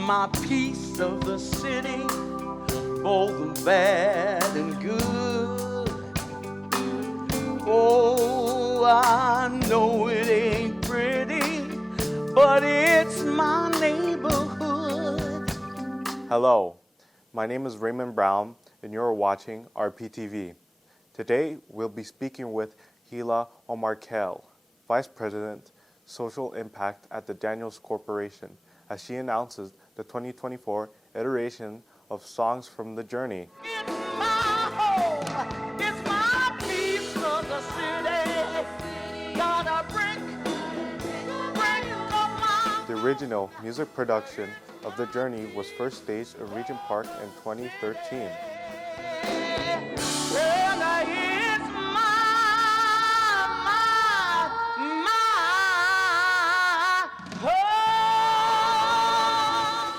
my piece of the city, both bad and good. Oh, I know it ain't pretty, but it's my neighborhood. Hello, my name is Raymond Brown, and you're watching rptv. Today, we'll be speaking with Heela Omarkhail, Vice President, Social Impact at the Daniels Corporation, as she announces the 2024 iteration of Songs from the Journey. It's my home, it's my piece of the city. Gotta bring The original music production of The Journey was first staged in Regent Park in 2013.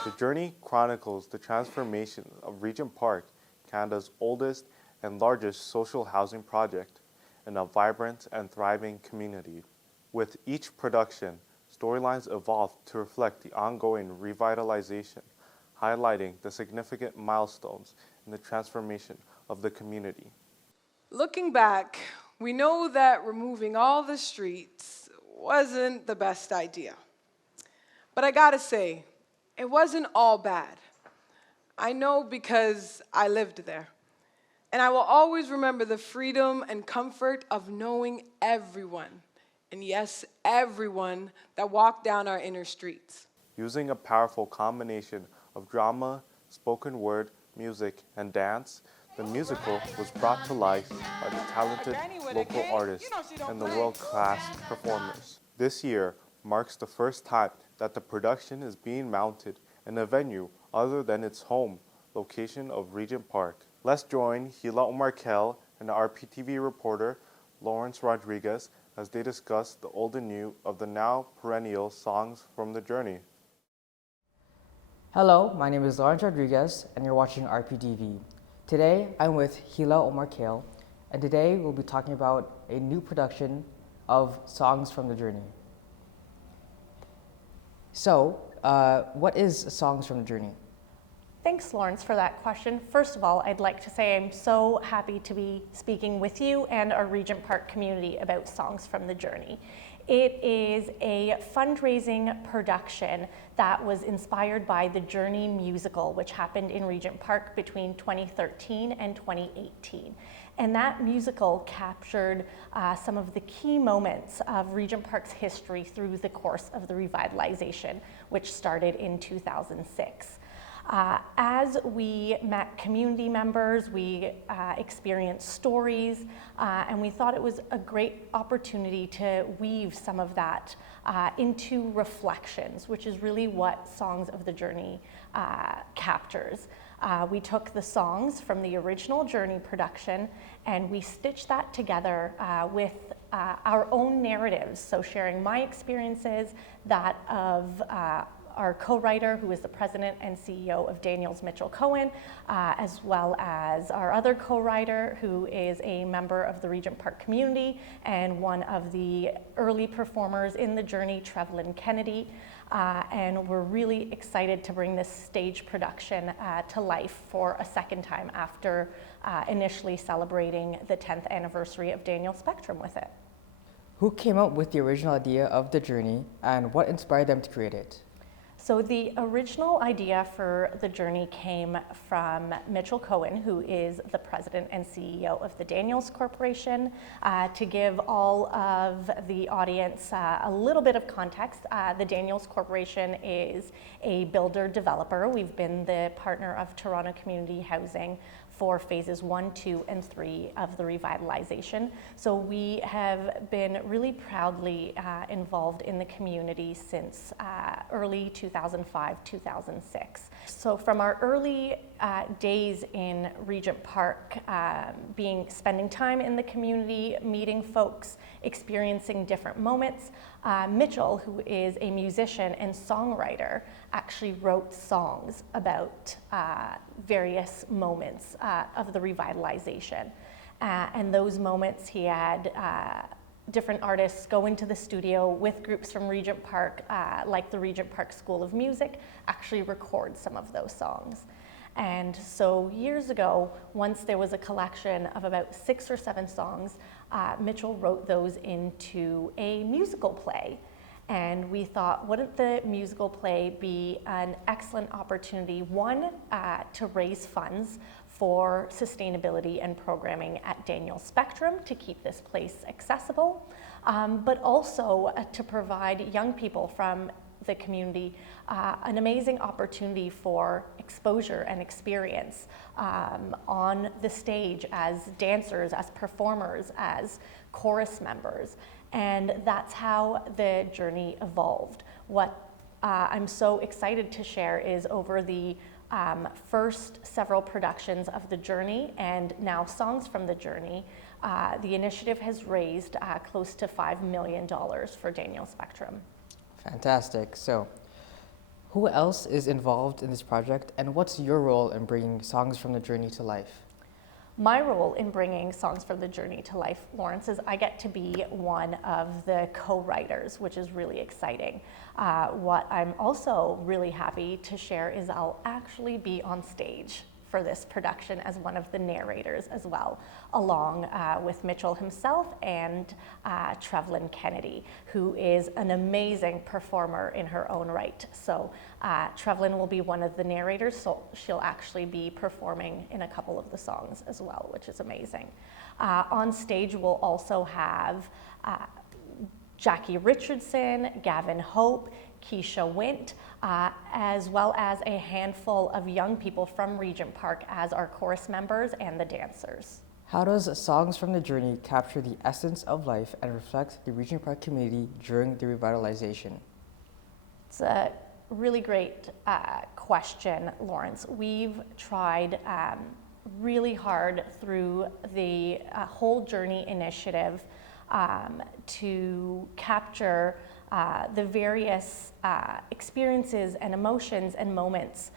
The Journey chronicles the transformation of Regent Park, Canada's oldest and largest social housing project, in a vibrant and thriving community. With each production, storylines evolve to reflect the ongoing revitalization, highlighting the significant milestones in the transformation of the community. Looking back, we know that removing all the streets wasn't the best idea. But I gotta say, it wasn't all bad. I know because I lived there. And I will always remember the freedom and comfort of knowing everyone, and yes, everyone that walked down our inner streets. Using a powerful combination of drama, spoken word, music, and dance, the musical was brought to life by the talented local artists and the world-class performers. This year marks the first time that the production is being mounted in a venue other than its home location of Regent Park. Let's join Heela Omarkhail and rptv reporter Lawrence Rodriguez as they discuss the old and new of the now perennial Songs from the Journey. Hello, my name is Lawrence Rodriguez, and you're watching rptv. Today, I'm with Heela Omarkhail, and today we'll be talking about a new production of Songs from the Journey. So, what is Songs from the Journey? Thanks, Lawrence, for that question. First of all, I'd like to say I'm so happy to be speaking with you and our Regent Park community about Songs from the Journey. It is a fundraising production that was inspired by the Journey musical, which happened in Regent Park between 2013 and 2018. And that musical captured some of the key moments of Regent Park's history through the course of the revitalization, which started in 2006. As we met community members, we experienced stories, and we thought it was a great opportunity to weave some of that into reflections, which is really what Songs of the Journey captures. We took the songs from the original Journey production and we stitched that together with our own narratives, so sharing my experiences, that of our co-writer, who is the president and CEO of Daniels Mitchell Cohen, as well as our other co-writer, who is a member of the Regent Park community and one of the early performers in the Journey, Trevelyan Kennedy. And we're really excited to bring this stage production to life for a second time after initially celebrating the 10th anniversary of Daniels Spectrum with it. Who came up with the original idea of The Journey, and what inspired them to create it? So the original idea for The Journey came from Mitchell Cohen, who is the president and CEO of the Daniels Corporation. To give all of the audience a little bit of context, the Daniels Corporation is a builder-developer. We've been the partner of Toronto Community Housing for phases 1, 2, and 3 of the revitalization. So we have been really proudly involved in the community since early 2005, 2006. So from our early days in Regent Park, spending time in the community, meeting folks, experiencing different moments, Mitchell, who is a musician and songwriter, actually wrote songs about various moments of the revitalization. And those moments he had different artists go into the studio with groups from Regent Park, like the Regent Park School of Music, actually record some of those songs. And so years ago, once there was a collection of about 6 or 7 songs, Mitchell wrote those into a musical play. And we thought, wouldn't the musical play be an excellent opportunity, one, to raise funds for sustainability and programming at Daniel Spectrum to keep this place accessible, but also to provide young people from the community an amazing opportunity for exposure and experience on the stage as dancers, as performers, as chorus members. And that's how the journey evolved. What I'm so excited to share is over the first several productions of the journey and now songs from the journey, the initiative has raised close to $5 million for Daniel Spectrum. Fantastic. So, who else is involved in this project, and what's your role in bringing Songs from the Journey to life? My role in bringing Songs from the Journey to life, Lawrence, is I get to be one of the co-writers, which is really exciting. What I'm also really happy to share is I'll actually be on stage for this production as one of the narrators as well, along with Mitchell himself and Trevlyn Kennedy, who is an amazing performer in her own right. So Trevlyn will be one of the narrators, so she'll actually be performing in a couple of the songs as well, which is amazing. On stage we'll also have Jackie Richardson, Gavin Hope, Keisha Wint, as well as a handful of young people from Regent Park as our chorus members and the dancers. How does Songs from the Journey capture the essence of life and reflect the Regent Park community during the revitalization? It's a really great question, Lawrence. We've tried really hard through the whole Journey initiative to capture the various experiences and emotions and moments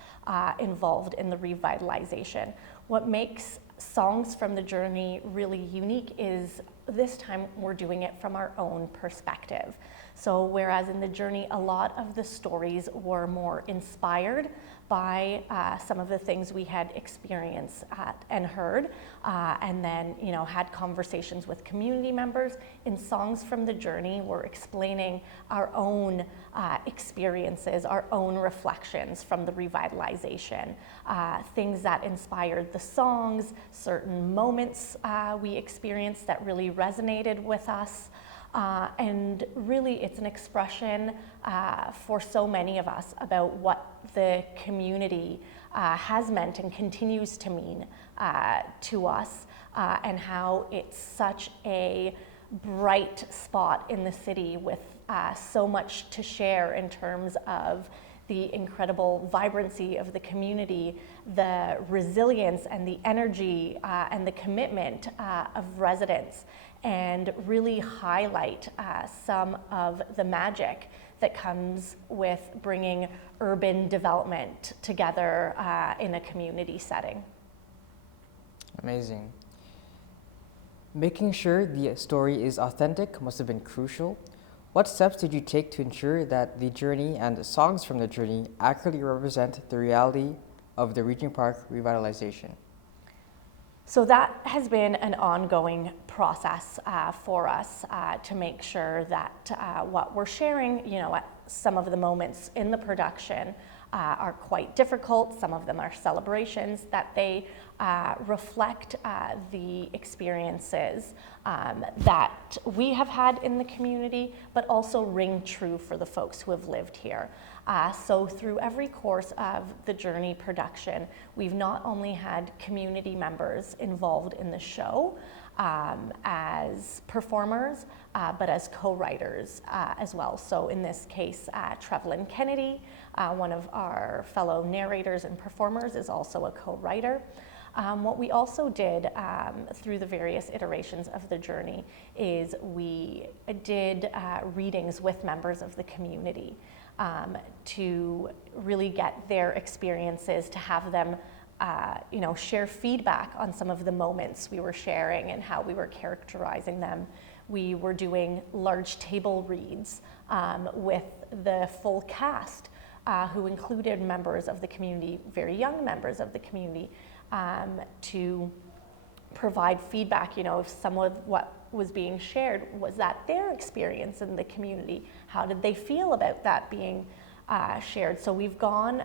involved in the revitalization. What makes Songs from the Journey really unique is this time we're doing it from our own perspective. So whereas in the journey a lot of the stories were more inspired by some of the things we had experienced and heard, and then had conversations with community members, in Songs from the Journey we're explaining our own experiences, our own reflections from the revitalization, things that inspired the songs, certain moments we experienced that really resonated with us. And really it's an expression for so many of us about what the community has meant and continues to mean to us, and how it's such a bright spot in the city with so much to share in terms of the incredible vibrancy of the community, the resilience and the energy and the commitment of residents, and really highlight some of the magic that comes with bringing urban development together in a community setting. Amazing. Making sure the story is authentic must have been crucial. What steps did you take to ensure that the journey and the Songs from the Journey accurately represent the reality of the Regent Park revitalization? So that has been an ongoing process for us to make sure that what we're sharing, at some of the moments in the production are quite difficult, some of them are celebrations, that they reflect the experiences that we have had in the community, but also ring true for the folks who have lived here. So through every course of the Journey production, we've not only had community members involved in the show as performers, but as co-writers as well. So in this case, Trevlyn Kennedy, one of our fellow narrators and performers, is also a co-writer. What we also did through the various iterations of the journey is we did readings with members of the community to really get their experiences, to have them share feedback on some of the moments we were sharing and how we were characterizing them. We were doing large table reads with the full cast, who included members of the community, very young members of the community, to provide feedback. If some of what was being shared, was that their experience in the community? How did they feel about that being shared? So we've gone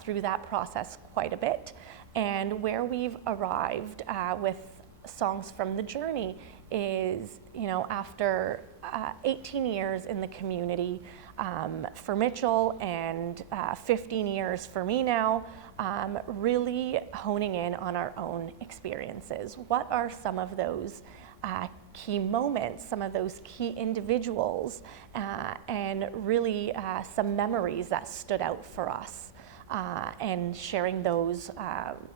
through that process quite a bit. And where we've arrived with Songs from the Journey is, after 18 years in the community for Mitchell and 15 years for me now, really honing in on our own experiences. What are some of those key moments, some of those key individuals, and really some memories that stood out for us, and sharing those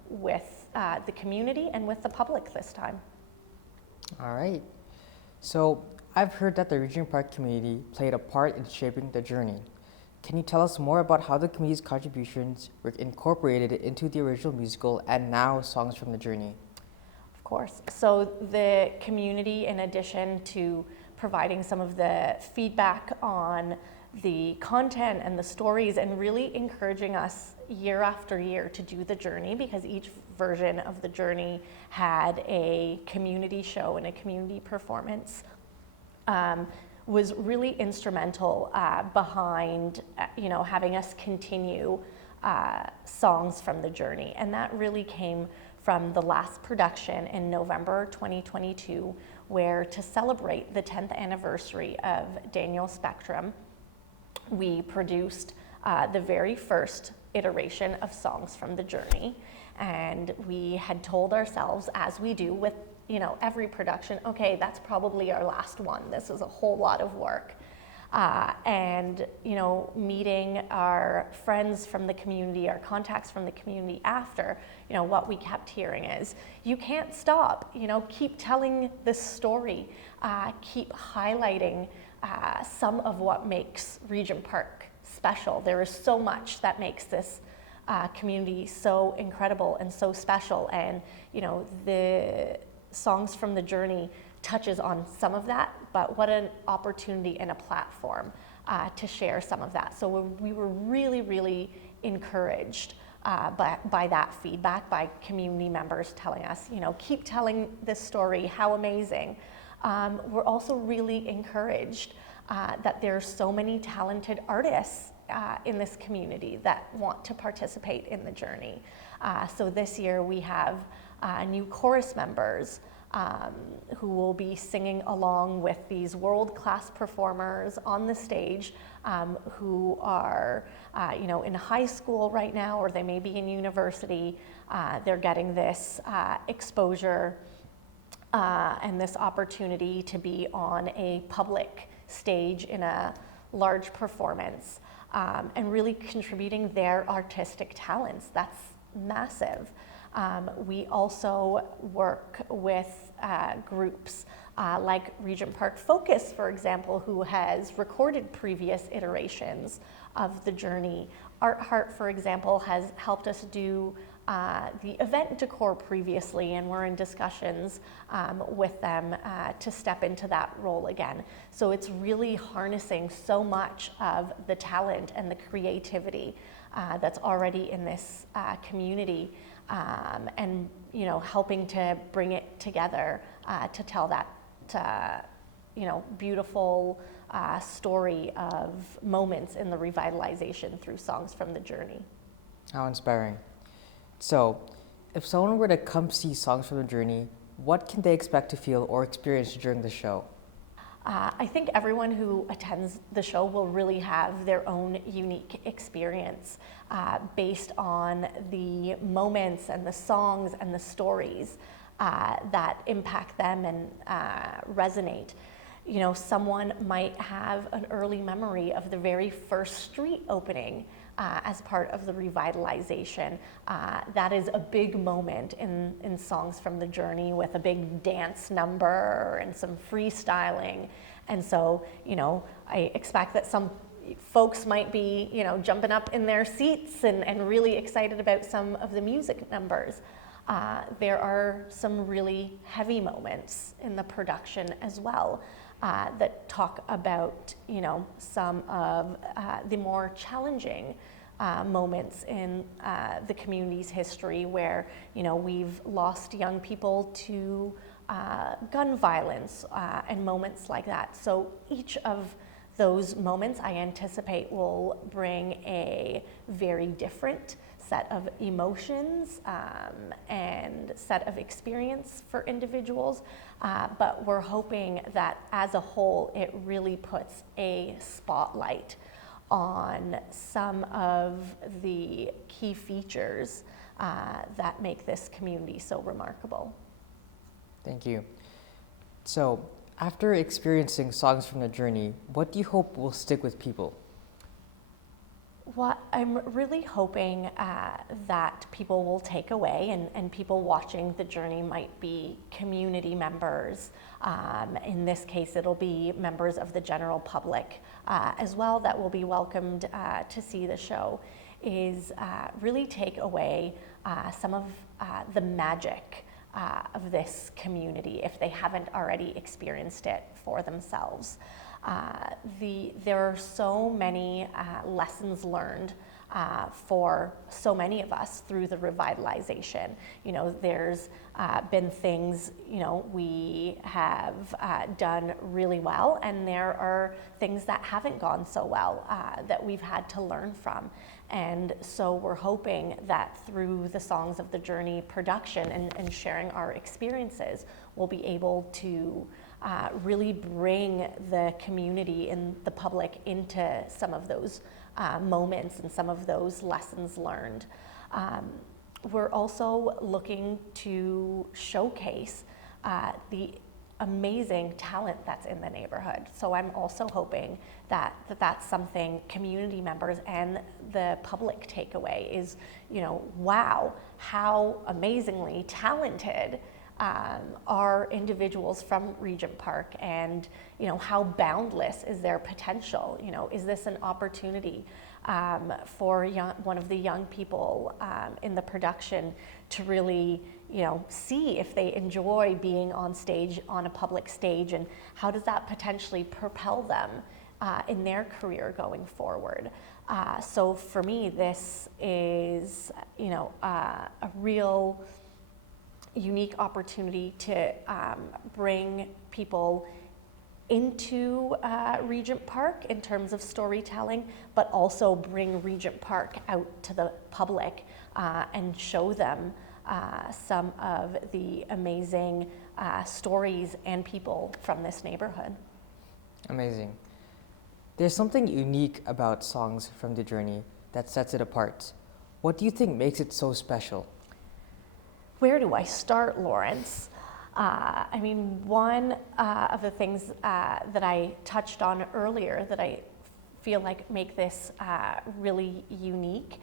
with the community and with the public this time. All right. So I've heard that the Regent Park community played a part in shaping the journey. Can you tell us more about how the community's contributions were incorporated into the original musical and now Songs from the Journey? Of course. So the community, in addition to providing some of the feedback on the content and the stories, and really encouraging us year after year to do the journey, because each version of the journey had a community show and a community performance, was really instrumental behind having us continue Songs from the Journey. And that really came from the last production in November 2022, where, to celebrate the 10th anniversary of Daniel Spectrum, we produced the very first iteration of Songs from the Journey. And we had told ourselves, as we do with every production, okay, that's probably our last one. This is a whole lot of work. And meeting our friends from the community, our contacts from the community after, what we kept hearing is, you can't stop, keep telling this story, keep highlighting some of what makes Regent Park special. There is so much that makes this community so incredible and so special. And, the Songs from the Journey touches on some of that, but what an opportunity and a platform to share some of that. So we were really, really encouraged by that feedback, by community members telling us, keep telling this story, how amazing. We're also really encouraged that there's so many talented artists in this community that want to participate in the journey. So this year we have new chorus members who will be singing along with these world-class performers on the stage, who are in high school right now, or they may be in university. They're getting this exposure and this opportunity to be on a public stage in a large performance, and really contributing their artistic talents. That's massive. We also work with groups like Regent Park Focus, for example, who has recorded previous iterations of the journey. Art Heart, for example, has helped us do the event decor previously, and we're in discussions with them to step into that role again. So it's really harnessing so much of the talent and the creativity that's already in this community, and helping to bring it together to tell that beautiful story of moments in the revitalization through Songs from the Journey. How inspiring. So, if someone were to come see Songs from the Journey, what can they expect to feel or experience during the show? I think everyone who attends the show will really have their own unique experience based on the moments and the songs and the stories that impact them and resonate. Someone might have an early memory of the very first street opening as part of the revitalization. That is a big moment in Songs from the Journey, with a big dance number and some freestyling. And so, I expect that some folks might be, jumping up in their seats and really excited about some of the music numbers. There are some really heavy moments in the production as well that talk about, some of the more challenging moments in the community's history where, we've lost young people to gun violence and moments like that. So each of those moments I anticipate will bring a very different set of emotions and set of experience for individuals, but we're hoping that as a whole it really puts a spotlight on some of the key features that make this community so remarkable. Thank you. So, after experiencing Songs from the Journey, what do you hope will stick with people? What I'm really hoping that people will take away, and people watching the journey might be community members. In this case, it'll be members of the general public as well that will be welcomed to see the show, is really take away some of the magic of this community if they haven't already experienced it for themselves. There are so many lessons learned for so many of us through the revitalization. There's been things, we have done really well, and there are things that haven't gone so well that we've had to learn from. And so we're hoping that through the Songs of the Journey production and sharing our experiences, we'll be able to really bring the community and the public into some of those moments and some of those lessons learned. We're also looking to showcase the amazing talent that's in the neighborhood. So I'm also hoping that that's something community members and the public take away is, wow, how amazingly talented are individuals from Regent Park, and how boundless is their potential. Is this an opportunity for one of the young people in the production to really see if they enjoy being on stage, on a public stage, and how does that potentially propel them in their career going forward. So for me, this is a real unique opportunity to bring people into Regent Park in terms of storytelling, but also bring Regent Park out to the public and show them some of the amazing stories and people from this neighborhood. Amazing. There's something unique about Songs from the Journey that sets it apart. What do you think makes it so special? Where do I start, Lawrence? One of the things that I touched on earlier that I feel like make this really unique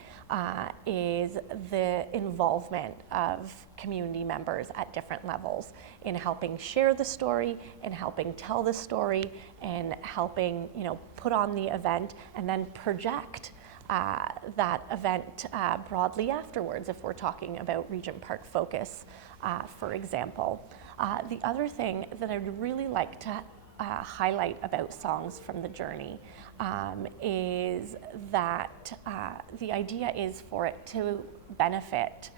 is the involvement of community members at different levels in helping share the story, in helping tell the story, and helping put on the event and then project that event broadly afterwards, if we're talking about Regent Park Focus, for example. The other thing that I'd really like to highlight about Songs from the Journey is that the idea is for it to benefit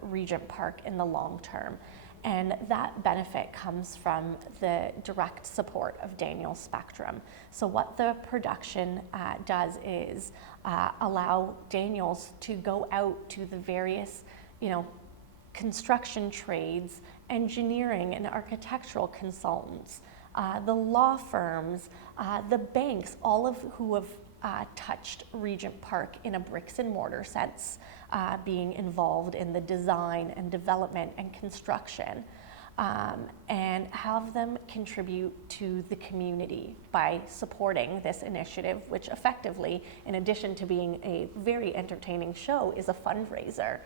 Regent Park in the long term. And that benefit comes from the direct support of Daniel Spectrum. So what the production does is allow Daniels to go out to the various, construction trades, engineering and architectural consultants, the law firms, the banks, all of who have touched Regent Park in a bricks and mortar sense, being involved in the design and development and construction, and have them contribute to the community by supporting this initiative, which effectively, in addition to being a very entertaining show, is a fundraiser.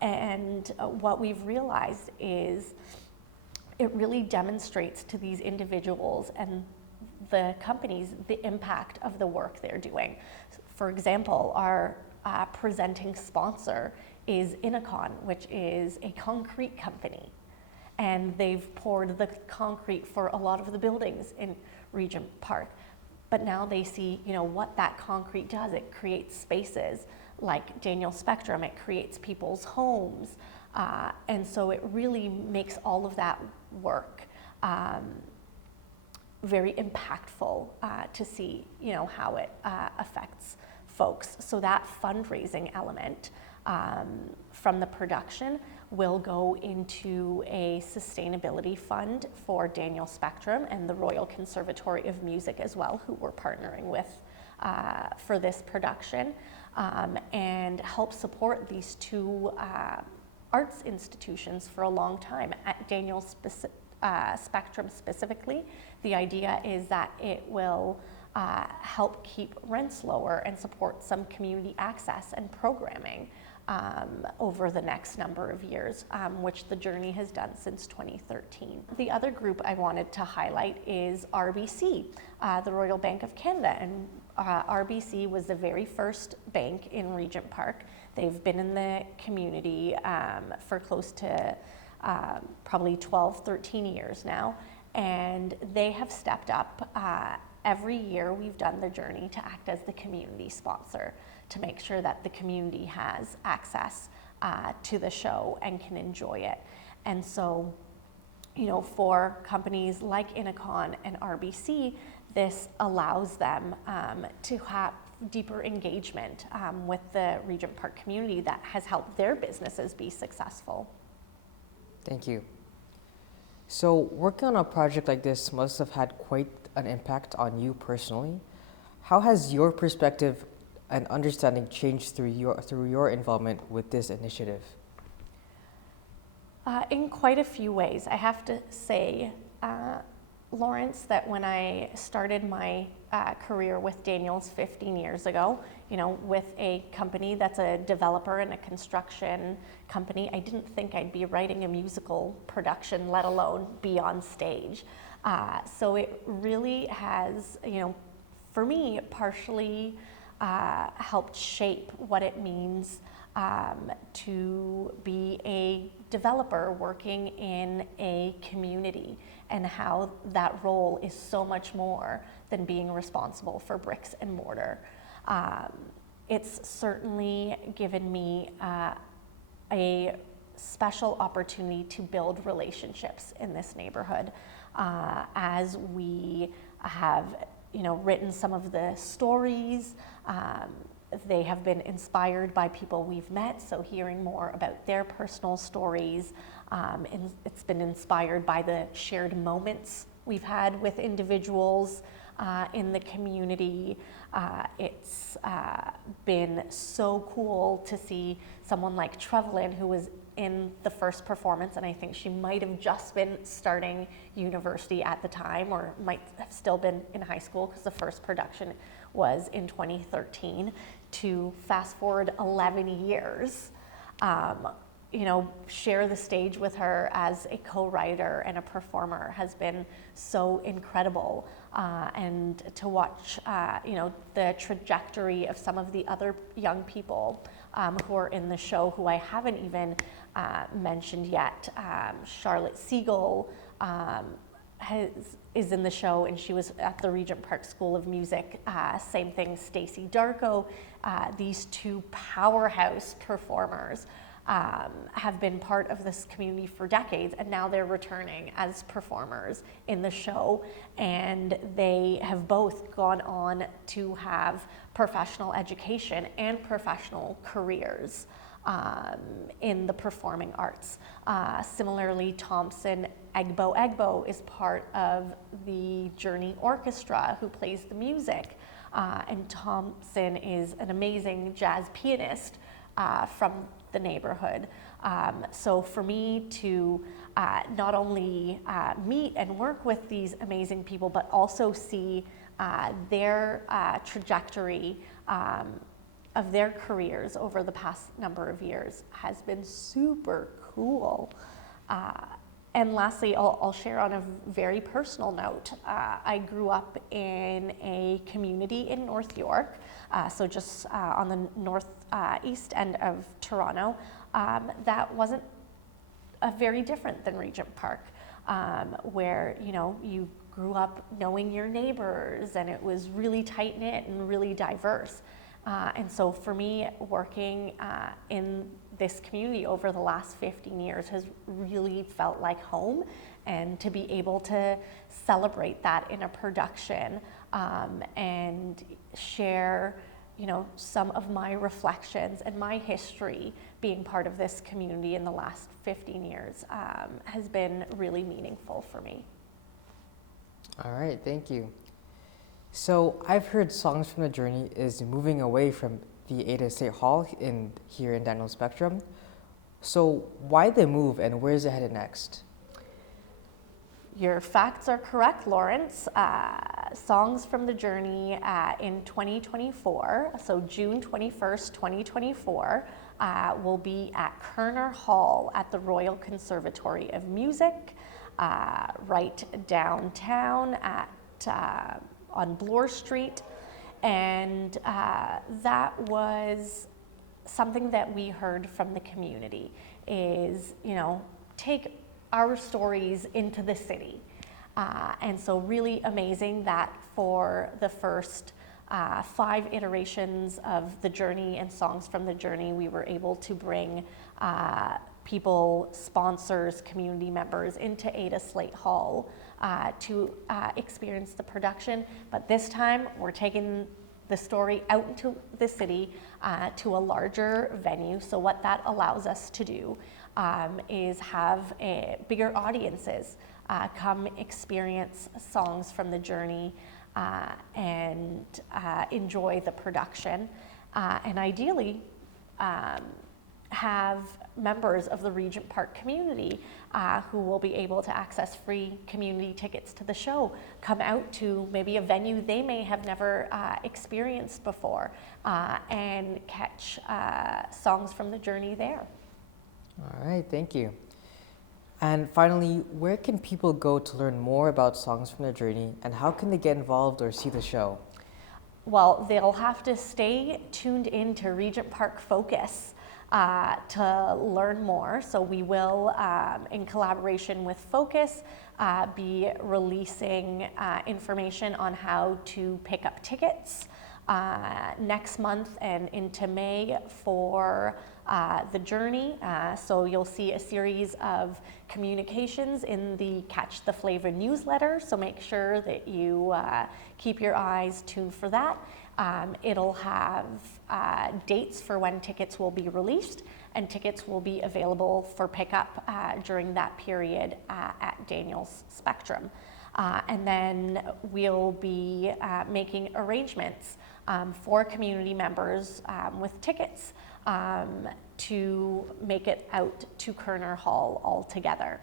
And what we've realized is it really demonstrates to these individuals and the companies the impact of the work they're doing. For example, our presenting sponsor is Innicon, which is a concrete company. And they've poured the concrete for a lot of the buildings in Regent Park. But now they see, what that concrete does. It creates spaces like Daniel Spectrum, it creates people's homes. And so it really makes all of that work very impactful to see, how it affects folks. So that fundraising element from the production will go into a sustainability fund for Daniel Spectrum and the Royal Conservatory of Music as well, who we're partnering with for this production, and help support these two arts institutions for a long time. At Daniel Spectrum specifically, the idea is that it will help keep rents lower and support some community access and programming over the next number of years, which the Journey has done since 2013. The other group I wanted to highlight is RBC, the Royal Bank of Canada. And RBC was the very first bank in Regent Park. They've been in the community for close to probably 12, 13 years now. And they have stepped up. Every year we've done the Journey to act as the community sponsor to make sure that the community has access to the show and can enjoy it. And so, for companies like Innicon and RBC, this allows them to have deeper engagement with the Regent Park community that has helped their businesses be successful. Thank you. So working on a project like this must have had quite an impact on you personally. How has your perspective and understanding changed through your involvement with this initiative? In quite a few ways. I have to say, Lawrence, that when I started my career with Daniels 15 years ago, with a company that's a developer and a construction company, I didn't think I'd be writing a musical production, let alone be on stage. So it really has, for me, partially helped shape what it means to be a developer working in a community, and how that role is so much more than being responsible for bricks and mortar. It's certainly given me a special opportunity to build relationships in this neighborhood as we have written some of the stories. They have been inspired by people we've met, so hearing more about their personal stories. It's been inspired by the shared moments we've had with individuals in the community. It's been so cool to see someone like Trevelyan, who was in the first performance, and I think she might have just been starting university at the time, or might have still been in high school, because the first production was in 2013, to fast forward 11 years, share the stage with her as a co-writer and a performer has been so incredible. And to watch, the trajectory of some of the other young people who are in the show, who I haven't even mentioned yet. Charlotte Siegel is in the show, and she was at the Regent Park School of Music. Same thing, Stacey Darko. These two powerhouse performers have been part of this community for decades, and now they're returning as performers in the show, and they have both gone on to have professional education and professional careers in the performing arts. Similarly, Thompson Egbo is part of the Journey Orchestra, who plays the music, and Thompson is an amazing jazz pianist from the neighborhood. So for me to not only meet and work with these amazing people, but also see their trajectory of their careers over the past number of years has been super cool. And lastly, I'll share on a very personal note. I grew up in a community in North York, so just on the northeast end of Toronto, that wasn't very different than Regent Park, where you grew up knowing your neighbors, and it was really tight-knit and really diverse. And so for me, working in this community over the last 15 years has really felt like home, and to be able to celebrate that in a production and share some of my reflections and my history being part of this community in the last 15 years has been really meaningful for me. All right, thank you. So I've heard Songs from the Journey is moving away from the Ada Estate Hall here in Daniel Spectrum. So why the move, and where is it headed next? Your facts are correct, Lawrence. Songs from the Journey in 2024, so June 21st, 2024, will be at Koerner Hall at the Royal Conservatory of Music, right downtown on Bloor Street. And that was something that we heard from the community is, take our stories into the city. And so really amazing that for the first 5 iterations of the journey and Songs from the Journey, we were able to bring people, sponsors, community members into Ada Slate Hall to experience the production. But this time we're taking the story out into the city to a larger venue. So what that allows us to do is have bigger audiences come experience Songs from the Journey and enjoy the production, and ideally have members of the Regent Park community who will be able to access free community tickets to the show, come out to maybe a venue they may have never experienced before, and catch Songs from the Journey there. All right, thank you. And finally, where can people go to learn more about Songs from the Journey, and how can they get involved or see the show? Well, they'll have to stay tuned in to Regent Park Focus to learn more. So we will, in collaboration with Focus, be releasing information on how to pick up tickets next month and into May for the journey. So you'll see a series of communications in the Catch the Flavor newsletter. So make sure that you keep your eyes tuned for that. It'll have dates for when tickets will be released, and tickets will be available for pickup during that period at Daniel's Spectrum. And then we'll be making arrangements for community members with tickets to make it out to Koerner Hall altogether,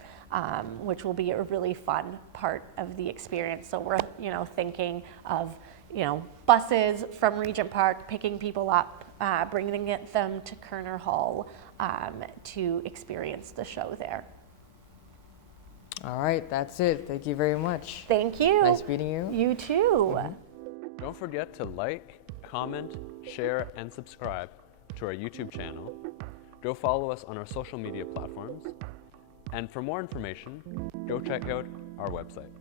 which will be a really fun part of the experience. So we're thinking of buses from Regent Park picking people up, bringing them to Koerner Hall to experience the show there. All right, that's it. Thank you very much. Thank you. Nice meeting you. You too. Don't forget to like, comment, share, and subscribe to our YouTube channel. Go follow us on our social media platforms. And for more information, go check out our website.